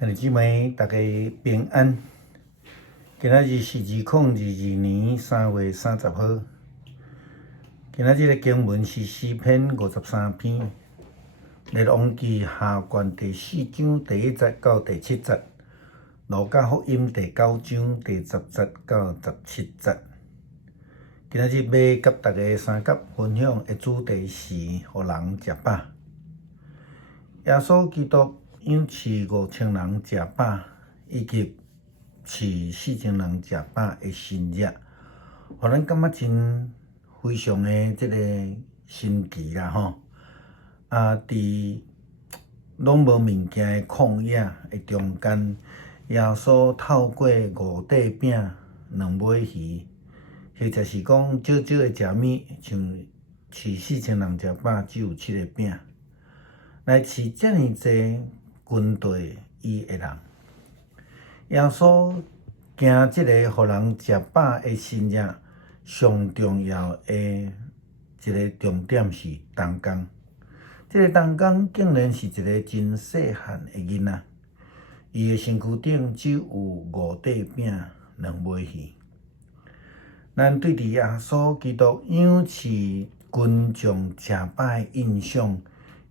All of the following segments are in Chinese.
兄弟姊妹，大家平安。今仔日是2022年3月30号。今仔日的经文是诗篇53篇，列王记下卷第4章第1节到第7节，路加福音第9章第10节到17节。今仔日要甲大家三角分享的主题是互人食饱。耶稣基督养饲5000人食饱，以及饲4000人食饱的神迹，互咱感觉真非常的这个神奇啦吼！伫拢无物件的旷野的中间，耶稣透过5块饼、2尾鱼，或者是讲少少的食物，像饲4000人食饱只有7个饼，来饲遮尔济军队伊的人。耶稣行即个互人食饱的神迹，上重要的一个重点是动工。即个动工竟然是一个真细汉的囡仔，伊的身躯顶只有5块饼、2尾鱼。咱对伫耶稣基督养饲群众食饱的印象，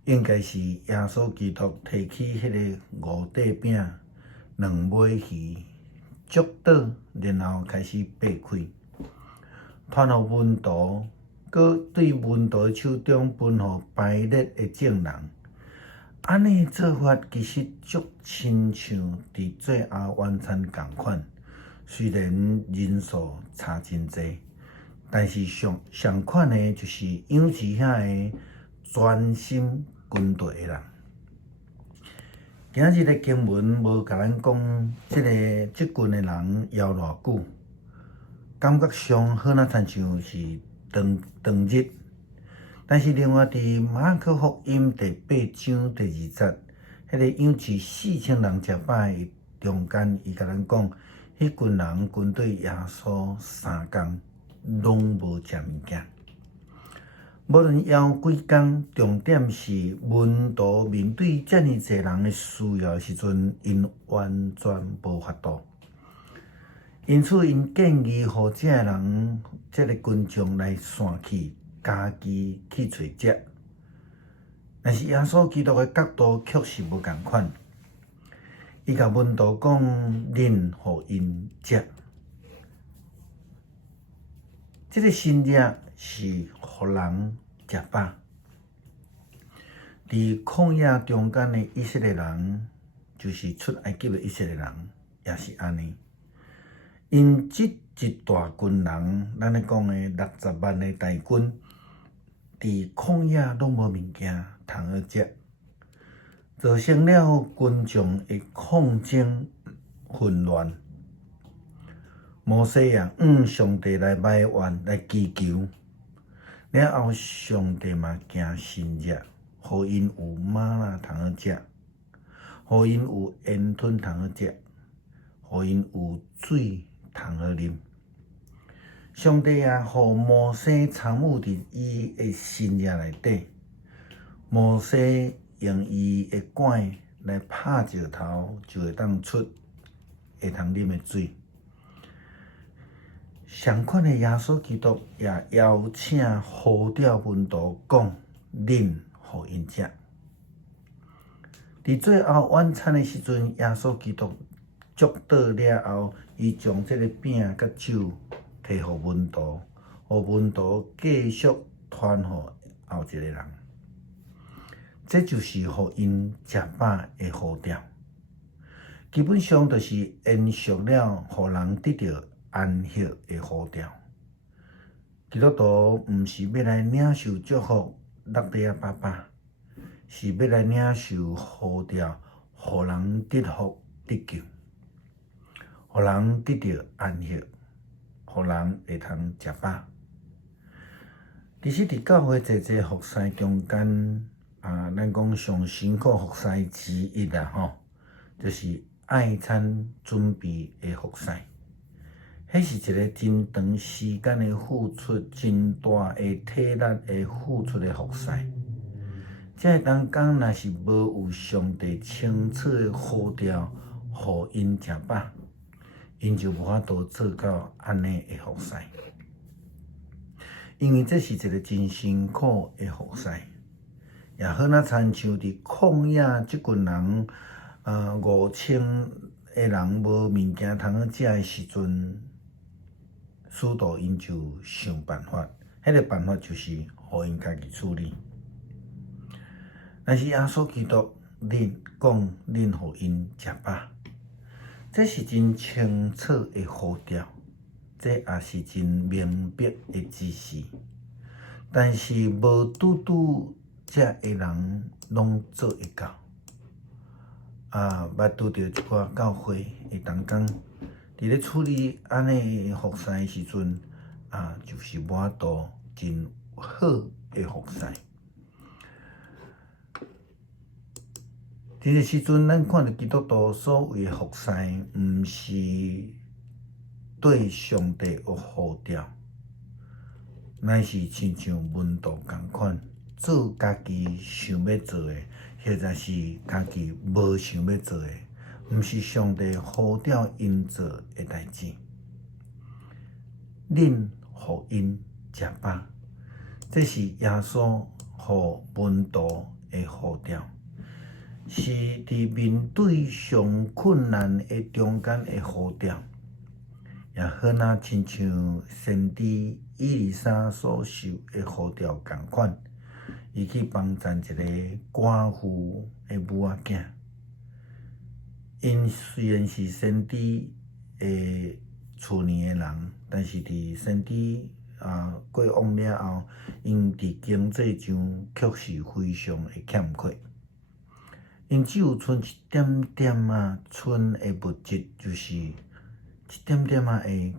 应该是耶稣基督提起迄个5块饼、2尾鱼，祝祷，然后开始擘开，传互门徒，搁对门徒的手中分互排列的众人。安尼做法其实足亲像伫最后晚餐共款，虽然人数差真济，但是上款的就是养饲遐个专心军队的人。今日的经文无甲咱讲即群的人枵偌久，感觉上好若亲像是长日。但是另外伫马可福音第8章第2节，迄个养饲4000人食饱的中间，伊甲咱讲，迄群人跟对耶稣3工拢无食物件。无论枵几工，重点是门徒面对遮尔济人的需要时阵，因完全无法度。因此，因建议互遮人、遮个群众来散去，家己去找食。但是耶稣基督的角度确实无共款，伊甲门徒讲：恁互因食。这个神迹是互人食饱。伫旷野中间的以色列人，就是出埃及的以色列人，也是安尼。因即一大群人，咱咧讲的60万的大军，伫旷野拢无物件通好食，造成了群众的抗争混乱。摩西也上帝来埋怨，来祈求，了后上帝嘛行神迹，互因有吗哪通好食，互因有烟吞通好食，互因有水通好啉。上帝也互摩西参与伫伊的神迹内底，摩西用伊的管来拍石头，就会当出会通啉的水。相款的耶稣基督也邀请呼召门徒讲：恁互因食。伫最后晚餐的时阵，耶稣基督祝祷了后，伊将这个饼甲酒摕互门徒，互门徒继续传互后一个人。这就是互因食饱的呼召，基本上就是延续了互人得到安息的呼召。基督徒毋是要来领受祝福、乐得饱饱，是要来领受呼召，互人得福得救，互人得到安息，互人会通食饱。其实伫教会济服侍中间，咱讲上辛苦服侍之一啦吼，就是爱餐准备的服侍。迄是一个真长时间的付出，真大的体力的付出的服侍。这当讲若是无有上帝清楚的呼召，互因食饱，因就无法度做到安尼的服侍。因为这是一个真辛苦的服侍，也好若亲像伫旷野即群人，5000个人无物件通好食的时阵，使徒因就想办法，迄个办法就是互因家己处理。但是耶稣基督恁讲恁互因食饱，这是真清楚的呼召，这也是真明白的指示。但是无拄拄遮个人拢做会到。捌拄着一寡教会的同工，伫咧处理安尼服侍的时阵，就是无法度真好的服侍。伫个时阵，咱看到基督徒所谓的服侍，毋是对上帝有呼召，乃是亲像文道共款，做家己想要做的，或者是家己无想要做的，毋是上帝呼召因做的代志。恁互因食饱，这是耶稣互文道的呼召。是伫面对上困难的中间的呼召，也好若亲像先知以利沙所受的呼召共款，伊去帮助一个寡妇的母仔囝。因虽然是先知的厝内的人，但是伫先知过往了后，因伫经济上确实非常的欠缺。因只有剩一点点剩的物质，就是一点点的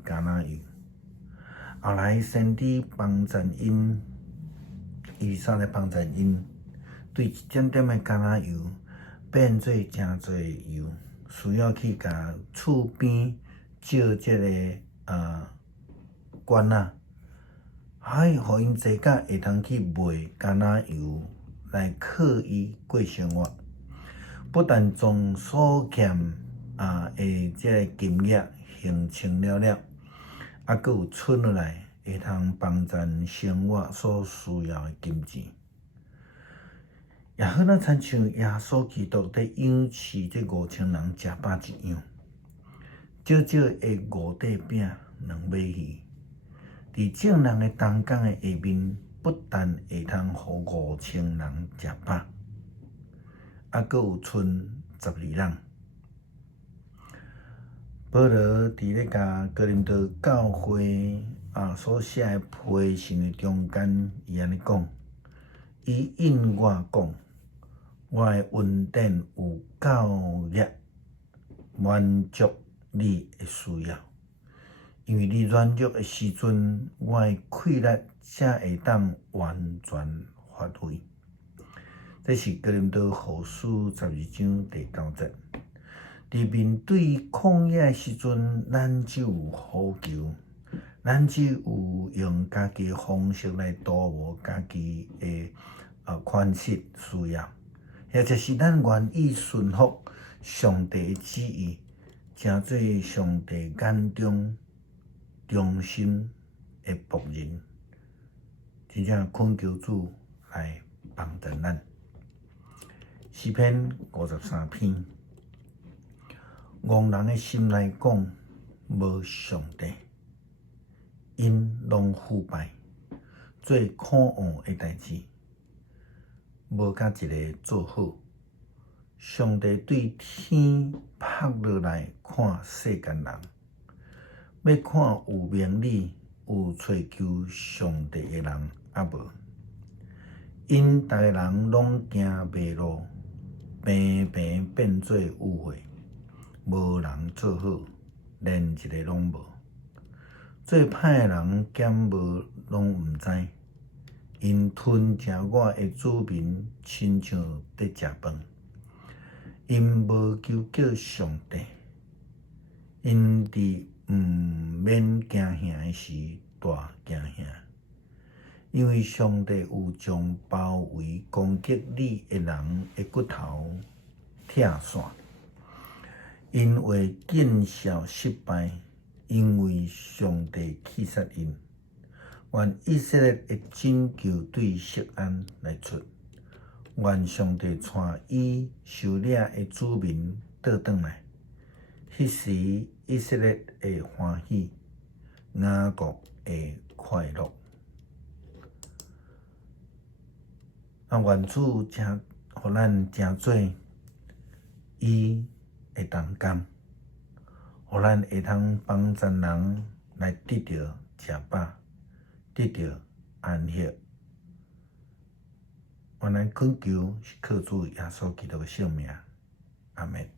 橄榄油。后来先知帮助因，以利沙来帮助因，对一点点的橄榄油变做真多油，需要去甲厝边借这个罐互因坐甲会通去卖橄榄油来靠伊过生活。不但将所欠的这个金额还清了，阁有剩落来会通帮助生活所需要的金钱。也好若亲像耶稣基督在养饲这5000人食饱一样，少少的5块饼2尾鱼，伫众人的同工的下面，不但会通互5000人食饱。阁有剩12人。保罗伫咧甲哥林多教会所写的批信的中间，伊安尼讲：伊应我讲，我的恩典有够力，满足你的需要。因为你软弱的时阵，我的气力才会当完全发挥。这是哥林多后书12章第9节。伫面对旷野的时阵，咱只有呼求，咱只有用家己的方式来度无家己的款式需要，或者是咱愿意顺服上帝的旨意，成做上帝眼中忠心的仆人，真正恳求主来帮助咱。诗篇53篇，戆人的心来讲，无上帝，因拢腐败，做可恶的代志，无甲一个做好。上帝对天拍落来看世间人，要看有明理、有追求上帝的人，无。因逐个人拢行迷路，平平变做污秽，无人做好，连一个拢无。做歹的人减无拢毋知，因吞食我的子民，亲像在食饭。因无求叫上帝，因伫毋免惊吓的时大惊吓。因为上帝有将包围攻击你的人的骨头拆散，因为见效失败，因为上帝气杀因。愿以色列的拯救对锡安来出，愿上帝带伊受领的子民倒转来。迄时以色列会欢喜，雅各会快乐。愿主真，互咱真做伊的同工，互咱会通帮助人来得到食饱，得到安息。愿咱恳求是靠主耶稣基督的圣名，阿门。